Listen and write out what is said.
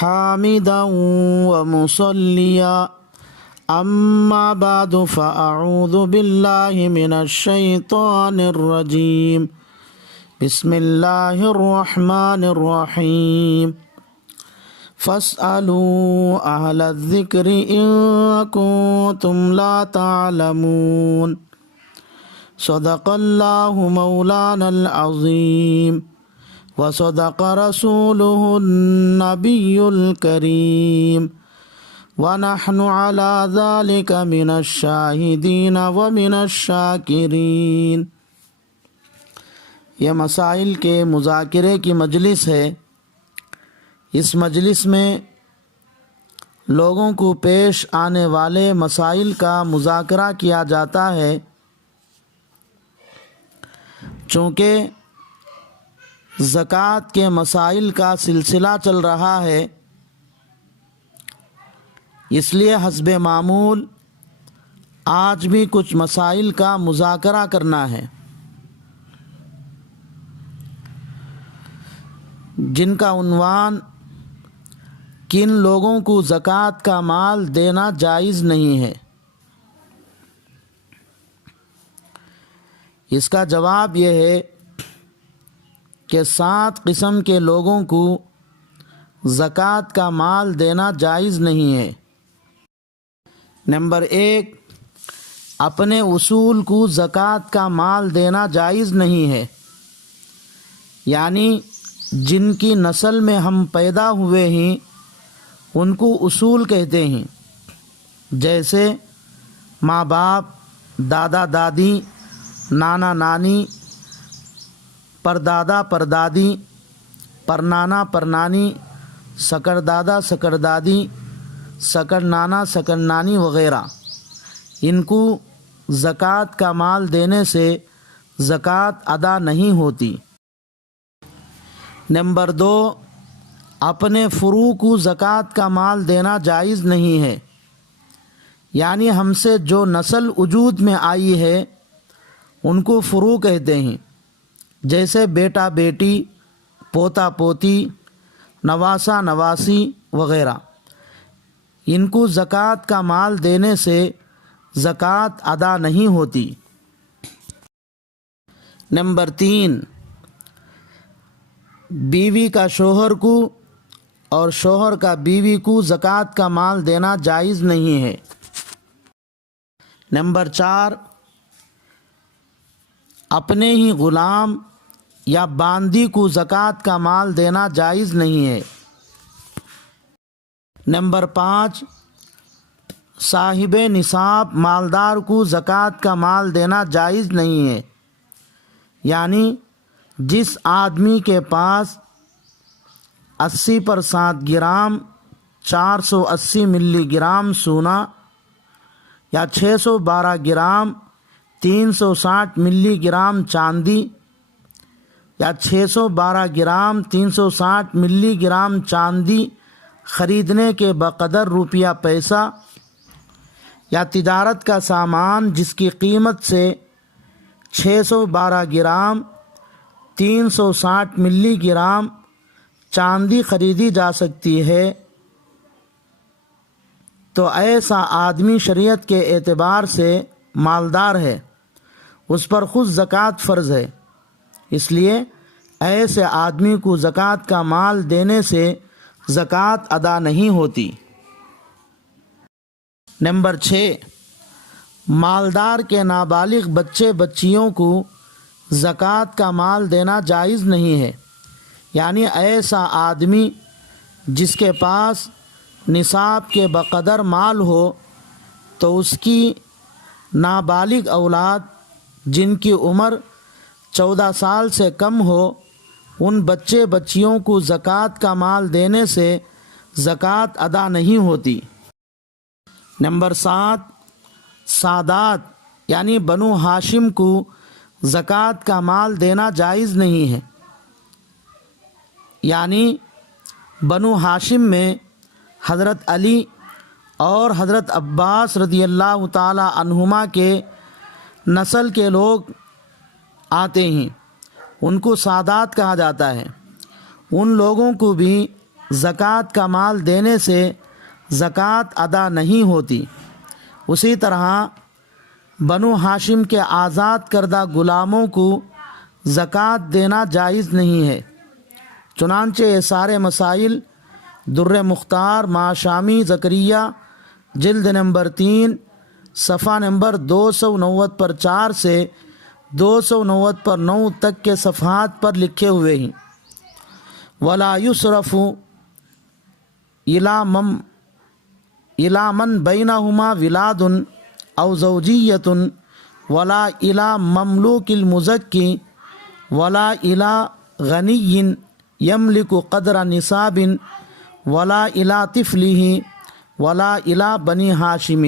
حامدا ومصليا أما بعد فأعوذ بالله من الشيطان الرجيم بسم الله الرحمن الرحيم فاسألوا أهل الذكر إن كنتم لا تعلمون صدق الله مولانا العظيم وصدق رسوله النبي الكريم ونحن على ذلك من الشاهدين ومن الشاکرین۔ یہ مسائل کے مذاکرے کی مجلس ہے۔ اس مجلس میں لوگوں کو پیش آنے والے مسائل کا مذاکرہ کیا جاتا ہے۔ چونکہ زکوٰۃ کے مسائل کا سلسلہ چل رہا ہے، اس لیے حسب معمول آج بھی کچھ مسائل کا مذاکرہ کرنا ہے، جن کا عنوان کن لوگوں کو زکوٰۃ کا مال دینا جائز نہیں ہے۔ اس کا جواب یہ ہے کہ 7 قسم کے لوگوں کو زکوٰۃ کا مال دینا جائز نہیں ہے۔ نمبر 1، اپنے اصول کو زکوٰۃ کا مال دینا جائز نہیں ہے، یعنی جن کی نسل میں ہم پیدا ہوئے ہیں ان کو اصول کہتے ہیں، جیسے ماں باپ، دادا دادی، نانا نانی، پردادا پردادی، پرنانا پرنانی، سکر دادا سکر دادی، سکر نانا سکر نانی وغیرہ۔ ان کو زکوٰۃ کا مال دینے سے زکوٰۃ ادا نہیں ہوتی۔ نمبر 2، اپنے فروع کو زکوٰۃ کا مال دینا جائز نہیں ہے، یعنی ہم سے جو نسل وجود میں آئی ہے ان کو فروع کہتے ہیں، جیسے بیٹا بیٹی، پوتا پوتی، نواسا نواسی وغیرہ۔ ان کو زکوٰۃ کا مال دینے سے زکوٰۃ ادا نہیں ہوتی۔ نمبر 3، بیوی کا شوہر کو اور شوہر کا بیوی کو زکوٰۃ کا مال دینا جائز نہیں ہے۔ نمبر 4، اپنے ہی غلام یا باندی کو زکوٰۃ کا مال دینا جائز نہیں ہے۔ نمبر 5، صاحب نصاب مالدار کو زکوٰۃ کا مال دینا جائز نہیں ہے، یعنی جس آدمی کے پاس 80% گرام 480 ملی گرام سونا یا 612 گرام 360 ملی گرام چاندی یا 612 گرام 360 ملی گرام چاندی خریدنے کے بقدر روپیہ پیسہ یا تجارت کا سامان جس کی قیمت سے 612 گرام 360 ملی گرام چاندی خریدی جا سکتی ہے، تو ایسا آدمی شریعت کے اعتبار سے مالدار ہے، اس پر خود زکوٰۃ فرض ہے، اس لیے ایسے آدمی کو زکوٰۃ کا مال دینے سے زکوٰۃ ادا نہیں ہوتی۔ نمبر 6، مالدار کے نابالغ بچے بچیوں کو زکوٰۃ کا مال دینا جائز نہیں ہے، یعنی ایسا آدمی جس کے پاس نصاب کے بقدر مال ہو تو اس کی نابالغ اولاد جن کی عمر 14 سال سے کم ہو، ان بچے بچیوں کو زکوٰۃ کا مال دینے سے زکوٰۃ ادا نہیں ہوتی۔ نمبر 7، سادات یعنی بنو ہاشم کو زکوٰۃ کا مال دینا جائز نہیں ہے، یعنی بنو ہاشم میں حضرت علی اور حضرت عباس رضی اللہ تعالی عنہما کے نسل کے لوگ آتے ہیں، ان کو سادات کہا جاتا ہے۔ ان لوگوں کو بھی زکوٰۃ کا مال دینے سے زکوٰۃ ادا نہیں ہوتی، اسی طرح بنو ہاشم کے آزاد کردہ غلاموں کو زکوٰۃ دینا جائز نہیں ہے۔ چنانچہ یہ سارے مسائل در مختار ماشامی زکریہ جلد نمبر 3 صفحہ نمبر 290 پر 4 سے 290 پر 9 تک کے صفحات پر لکھے ہوئے ہیں۔ ولا یصرف الی من بینہما ولاد او زوجیۃ ولا الی مملوک المزکی ولا الی غنی یملک قدر نصاب ولا الی طفلہ ولا الی بنی ہاشم۔